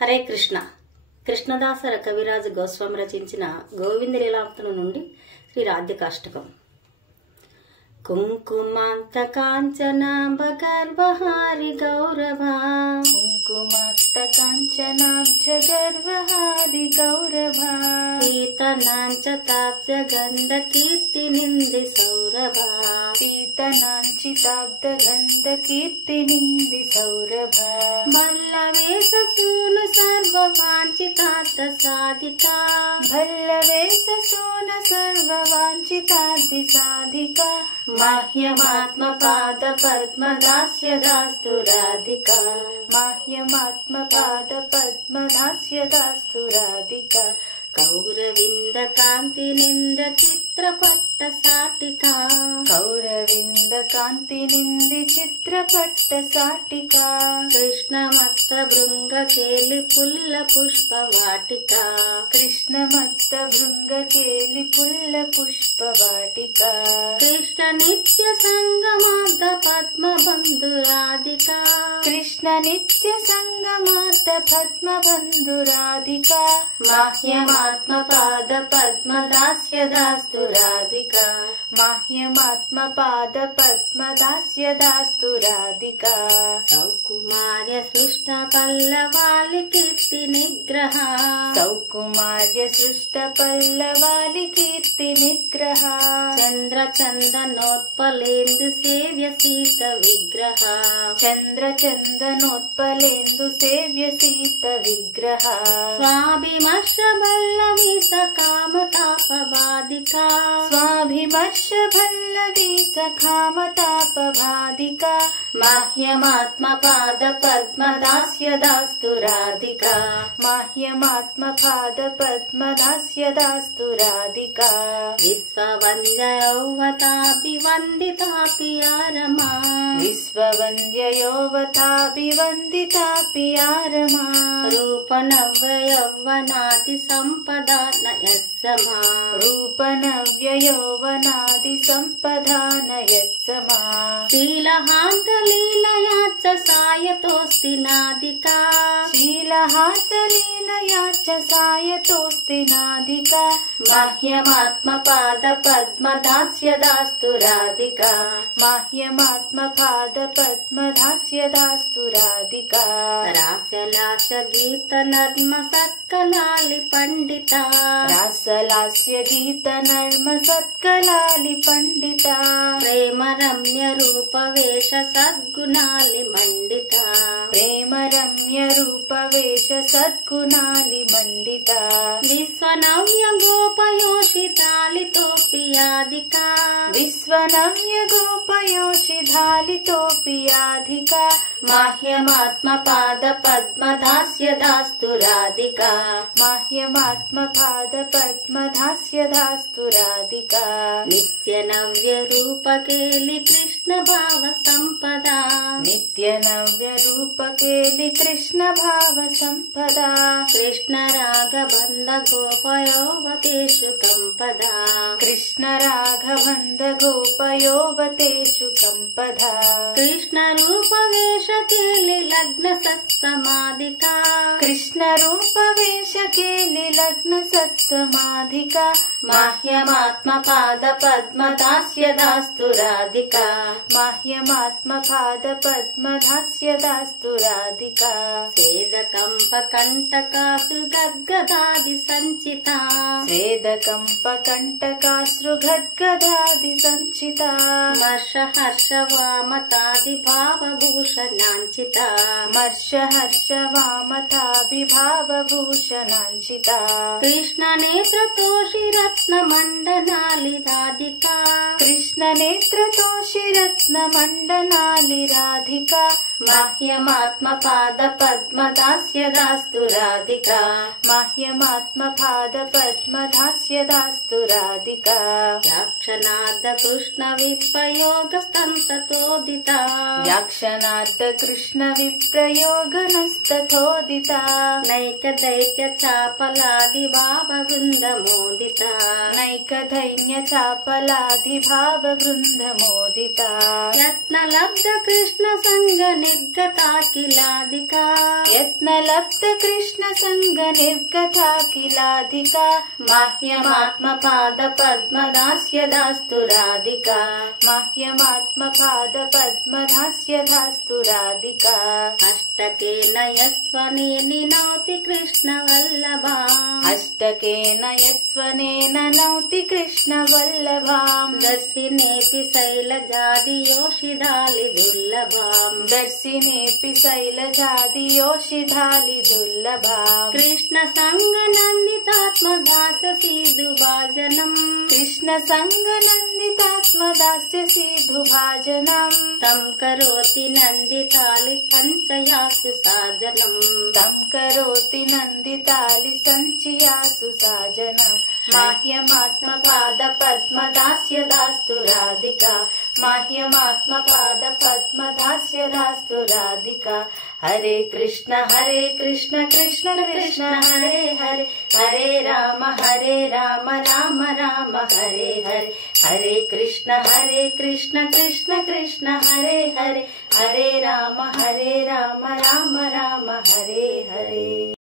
హరే కృష్ణ. కృష్ణదాస కవిరాజు గోస్వామి రచించిన గోవింద లీలామృతం నుండి శ్రీ రాధికాష్టకం. కుంకుమాంత కాంచనాంబ గర్వహారి గౌరభా, కుంకుమాంత కాంచనాబ్జ గర్వహారి గౌరభా, పీతనాంచ తాబ్జ గంధ కీర్తి నింది సౌరభా, పీతనాంచితాబ్ద గంధ కీర్తి నింది సౌరభా, మల్లవేష సూను సర్వవాంఛితార్థ సాధికా, భల్లవేష సూన సర్వవాంఛితార్థి సాధికా, మహ్యమాత్మ పాద పద్మదాస్య దాస్తు రాధికా, మహ్యమాత్మ పాద పద్మదాస్య దాస్తు రాధికా, కౌరవింద కాంతి నింద చిత్రపట్ట సాటికా, కౌరవింద కాంతి నింది చిత్రపట్ట సాటికా, కృష్ణమత్త భృంగ కేలి పుల్ల పుష్ప వాటికా, కృష్ణమత్త భృంగ కేలి పుల్ల పుష్ప వాటికా, కృష్ణ నిత్య సంగమార్థ పద్మ బంధు రాధికా, కృష్ణ నిత్య సంగమాత పద్మ బంధు రాధికా, మహ్యమాత్మ పాద పద్మ దాస్య దాస్తు రాధికా, మహ్యమాత్మ పాద పద్మ దాస్య దాస్తు రాధికా, సౌకుమార్య సృష్ట పల్లవాలి కీర్తి నిగ్రహ, సౌకుమార్య సృష్ట పల్లవాలి కీర్తి నిగ్రహ, చంద్ర చందనోత్పలేందు సేవ్య సీత విగ్రహ, చంద్ర చందనోత్పలేందు సేవ్య సీత విగ్రహ, స్వాభిమర్శ పల్లవి సకామతాప బాధికా, స్వాభిమర్శ పల్లవి సఖామతాప బాధికా, మహ్యమాత్మ పాద పద్మ దాస్య దాస్తు రాధికా, మహ్యమాత్మ పాద పద్మ దాస్య దాస్తు రాధికా, విశ్వవంద్య యౌవతాభివందితాపి ఆరమా, విశ్వవంద్య యౌవతాభివందితాపి ఆరమా, రూపనవ్య యౌవనాది సంపదా నయస్సమా, రూపనవ్య యౌవనాది సంపదానయత్సమా, శీలహాంత లీలయాచ్చ సాయతోస్తి నాదికా, శీలహాత లీలయాచ సాయతోస్తి నాధికా, మహ్యమాత్మ పాద పద్మ దాస్య దాస్తు రాధికా, మహ్యమాత్మ పాద పద్మ దాస్య దాస్తు రాధికా, రాసలాస గీత నర్మ సత్కలాలి పండిత, రాసలాస్య గీత నర్మ సత్కలాలి పండిత, ప్రేమ రమ్య రూప వేష సద్గుణాలి మండిత, ప్రేమ రమ్య రూప వేష సద్గుణాలి మండిత, విశ్వనవ్య గోపయోషితాలితోపి యాదికా, విశ్వనవ్య గోపయోషిధాలితోపి యాధికా, మహ్యమాత్మ పాద పద్మ దాస్య దాస్తు రాధికా, మహ్యమాత్మ పాద పద్మ దాస్య దాస్తు రాధికా, నిత్య నవ్య రూప కేలి కృష్ణ భావ సంపదా, నిత్య నవ్య రూప కేలి కృష్ణ భావ సంపదా, కృష్ణ రాగబంధ గోపయోవతేషు కంపదా, కృష్ణ రాఘవంద గోపయోవతేషు కంపదా, కృష్ణ రూప వేష కేలి లగ్న సత్సమాధికా, కృష్ణ రూప వేష కేలి లగ్న సత్సమాధికా, మహ్యమాత్మ పాద పద్మ దాస్య దాస్తు రాధికా, మహ్యమాత్మ పాద పద్మ దాస్య దాస్తు రాధికా, స్వేద కంప కంటకాసు గద్గదాది సంచిత, స్వేద కంప కంటకాశ్రు గద్గదాది సంచిత, మర్ష హర్ష వామతాది భావభూషణాంచిత, మర్ష హర్ష వామతాభిభావ భూషణాంచిత, కృష్ణ నేత్రతోషి రత్న మండనాలి రాధికా, కృష్ణ నేత్రతోషి రత్న మండనాలి రాధికా, మహ్యమాత్మ పాద పద్మ దాస్య దాస్తు రాధికా, మహ్యమాత్మ పాద పద్మ దాస్య దాస్తు రాధికా, యాక్షణార్థ కృష్ణ విప్రయోగ స్తోదిత, యాక్షణార్థ కృష్ణ విప్రయోగనస్తథోదిత, నైక దైత్య చాపలాది భావ బృంద మోదిత, నైక దైన్య చాపలాది భావ బృంద మోదిత, యత్న లబ్ధ కృష్ణ సంగ निर्गताखिलाधिका यत्नलब्ध कृष्ण संग निर्गताखिलाधिका माह्यमात्मपाद पद्मदास्य दास्तु राधिका माह्यमात्मपाद पद्मदास्य दास्तु राधिका अष्टकेन यस्त्वनेन नौति कृष्ण वल्लभाम् अष्टकेन यत्स्वनेन नौति कृष्ण वल्लभाम् दर्शिनेऽपि शैलजादियोषिधालि दुर्लभाम् दर्शिनेऽपि शैलजादियोषिधालि दुर्लभाम् कृष्ण संग नन्दितात्मदास्य दुभाजनम् कृष्ण संग नन्दितात्मदास्य सिधुभाजनम् तं करोति नन्दितालि सञ्चयासु साजनम् तं करोति नन्दितालि सञ्चयासु साजनम् माह्यमात्मपाद पद्मदास्य दास्तु राधिका माह्यमात्मपाद पद्मदास्य दास्तु राधिका हरे कृष्ण कृष्ण कृष्ण हरे हरे हरे राम राम राम हरे हरे हरे कृष्ण कृष्ण कृष्ण हरे हरे हरे राम राम राम हरे हरे।